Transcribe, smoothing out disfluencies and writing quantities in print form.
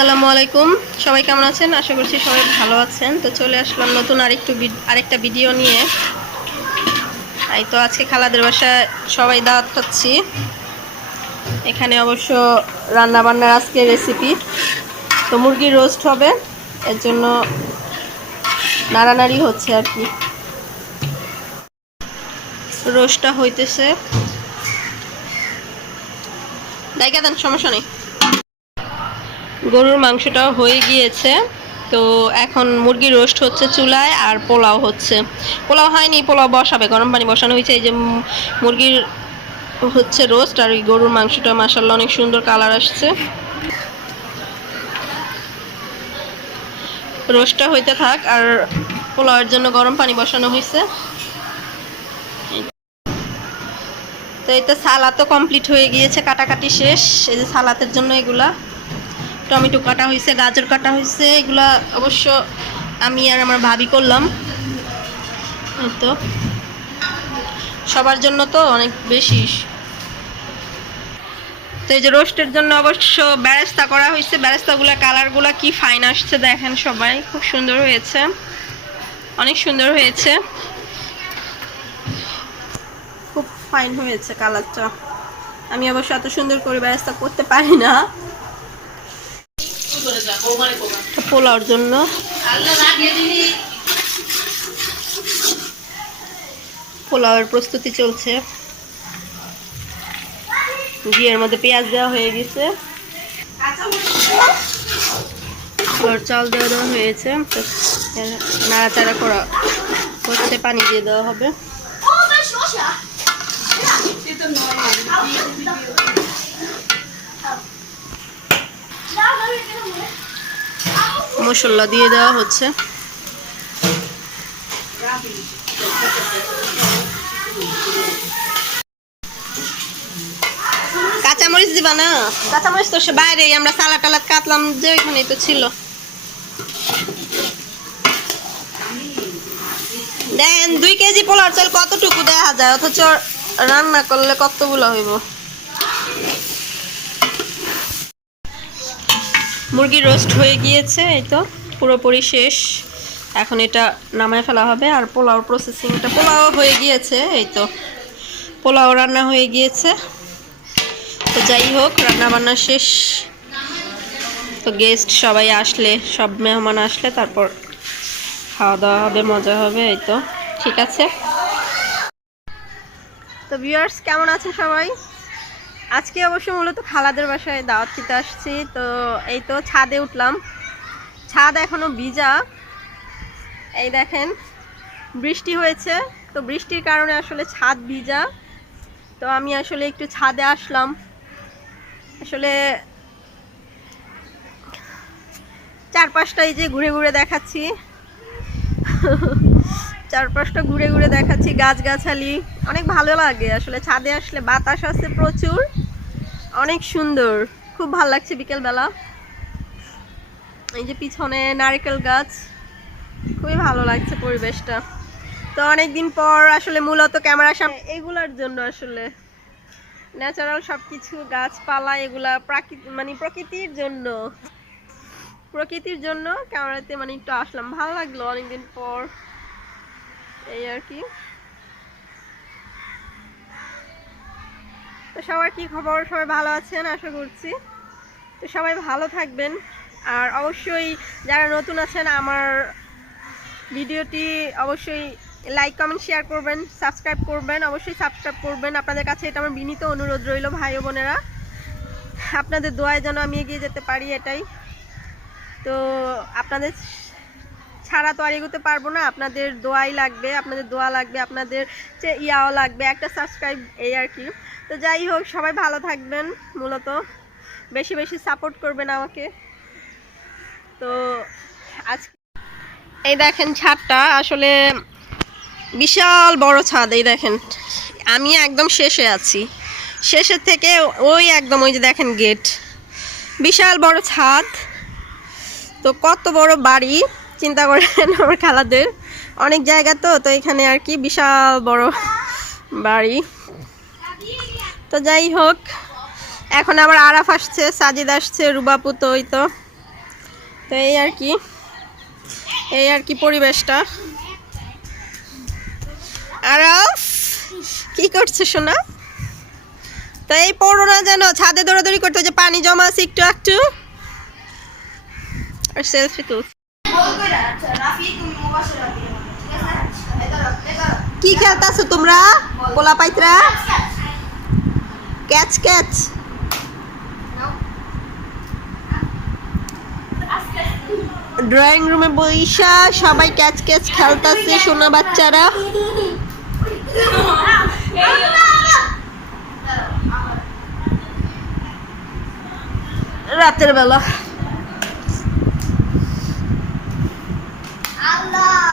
আসসালামু আলাইকুম, সবাই কেমন আছেন? আশা করছি সবাই ভালো আছেন। তো চলে আসলাম নতুন আরেকটা ভিডিও নিয়ে। এই তো আজকে খালাদের বাসায় সবাই দাওয়াত খাচ্ছি। এখানে অবশ্য রান্না বান্নার আজকে রেসিপি তো মুরগির রোস্ট হবে, এর জন্য নাড়ানাড়ি হচ্ছে আর কি। রোস্টটা হইতেছে, দেখা দেন, সমস্যা নেই। গরুর মাংসটাও হয়ে গিয়েছে, তো এখন মুরগির রোস্ট হচ্ছে চুলায়, আর পোলাও হচ্ছে। পোলাও হয়নি, পোলাও বসাবে, গরম পানি বসানো হয়েছে। এই যে মুরগির হচ্ছে রোস্ট, আর এই গরুর মাংসটা মাশাআল্লাহ অনেক সুন্দর কালার আসছে। রোস্টটা হইতে থাক, আর পোলাওয়ের জন্য গরম পানি বসানো হয়েছে। তো এই তো সালাদও কমপ্লিট হয়ে গিয়েছে, কাটাকাটি শেষ। এই যে সালাদের জন্য এগুলা টমেটো কাটা হয়েছে, গাজর কাটা হয়েছে, এগুলা অবশ্য আমি আর আমার ভাবি করলাম। তো সবার জন্য তো অনেক বেশি। তো এই যে রোস্টের জন্য অবশ্য বেরেস্তা করা হয়েছে। বেরেস্তাগুলো কালারগুলো কি ফাইন আসছে দেখেন, সবাই খুব সুন্দর হয়েছে, অনেক সুন্দর হয়েছে, খুব ফাইন হয়েছে কালারটা। আমি অবশ্য এত সুন্দর করে বেরেস্তা করতে পারি না। পোলাওর জন্য পোলাওয়ের প্রস্তুতি চলছে। ঘিয়ের মধ্যে পেঁয়াজ দেওয়া হয়ে গেছে, চাল দেওয়া হয়েছে, নাড়াচাড়া করা হচ্ছে, পানি দিয়ে দেওয়া হবে। মশলা দিয়ে দেওয়া হচ্ছে। কাঁচামরিচ দিবা না? কাঁচামরিচ তো সে বাইরে, আমরা সালাদ টালাদ কাটলাম যে ওইখানেই তো ছিল। দেন 2 কেজি পোলার চাল কতটুকু দেখা যায়, অথচ রান্না করলে কতগুলো হইব। মুরগির রোস্ট হয়ে গিয়েছে, এই তো পুরোপুরি শেষ। এখন এটা নামায় ফেলা হবে। আর পোলাও প্রসেসিংটা, পোলাও হয়ে গিয়েছে, এই তো পোলাও রান্না হয়ে গিয়েছে। তো যাই হোক, রান্না বান্না শেষ। তো গেস্ট সবাই আসলে, সব মেহমান আসলে তারপর খাওয়া দাওয়া হবে, মজা হবে। এই তো ঠিক আছে। তো ভিউয়ার্স কেমন আছেন সবাই? আজকে অবশ্য মূলত খালাদের বাসায় দাওয়াত খেতে আসছি। তো এই তো ছাদে উঠলাম, ছাদ এখনো ভিজা। এই দেখেন বৃষ্টি হয়েছে, তো বৃষ্টির কারণে আসলে ছাদ ভিজা। তো আমি আসলে একটু ছাদে আসলাম, আসলে চারপাশটাই যে ঘুরে ঘুরে দেখাচ্ছি, চারপাশটা ঘুরে ঘুরে দেখাচ্ছি, গাছগাছালি অনেক ভালো লাগে। আসলে ছাদে আসলে বাতাস আছে প্রচুর, অনেক সুন্দর, খুব ভালো লাগছে বিকেলবেলা। এই যে পিছনে নারকেল গাছ, খুবই ভালো লাগছে পরিবেশটা। তো অনেকদিন পর আসলে মূলত ক্যামেরার সামনে এগুলার জন্য, আসলে ন্যাচারাল সবকিছু গাছপালা এগুলা প্রকৃতির জন্য ক্যামেরাতে একটু আসলাম, ভালো লাগলো অনেকদিন পর, এই আর কি। তো সবার কি খবর? সবাই ভালো আছেন আশা করছি। তো সবাই ভালো থাকবেন, আর অবশ্যই যারা নতুন আছেন আমার ভিডিওটি অবশ্যই লাইক কমেন্ট শেয়ার করবেন, সাবস্ক্রাইব করবেন, অবশ্যই সাবস্ক্রাইব করবেন। আপনাদের কাছে এটা আমার বিনীত অনুরোধ রইল ভাই ও বোনেরা, আপনাদের দোয়ায় যেন আমি এগিয়ে যেতে পারি, এটাই। তো আপনাদের ছাড়া তো আর এগোতে পারবো না, আপনাদের দোয়াই লাগবে, আপনাদের দোয়া লাগবে, আপনাদের ইয়াও লাগবে, একটা সাবস্ক্রাইব, এই আর কি। তো যাই হোক, সবাই ভালো থাকবেন, মূলত বেশি বেশি সাপোর্ট করবেন আমাকে। তো আজকে এই দেখেন ছাদটা আসলে বিশাল বড় ছাদ। এই দেখেন আমি একদম শেষে আছি, শেষের থেকে ওই একদম ওই যে দেখেন গেট, বিশাল বড় ছাদ। তো কত বড় বাড়ি চিন্তা করেন, আমার খালাদের অনেক জায়গা, তো এখানে আর কি বিশাল বড় বাড়ি। তো যাই হোক, এখন আবার আরাফ আসছে, সাজিদ আসছে, রুবাপু, তো ওই তো তো এই আর কি পরিবেশটা। আর কি করছে শোনা? তো এই পড়ো না যেন, ছাদে দৌড়াদৌড়ি করতে, যে পানি জমা আছে একটু একটু। আর সেলফি তুল। কি খেলতেছো তোমরা পোলা পাইতরা? Catch catch. ড্রয়িং রুমে বইসা সবাই ক্যাচ ক্যাচ খেলতেছে সোনা বাচ্চারা। রাতের বেলা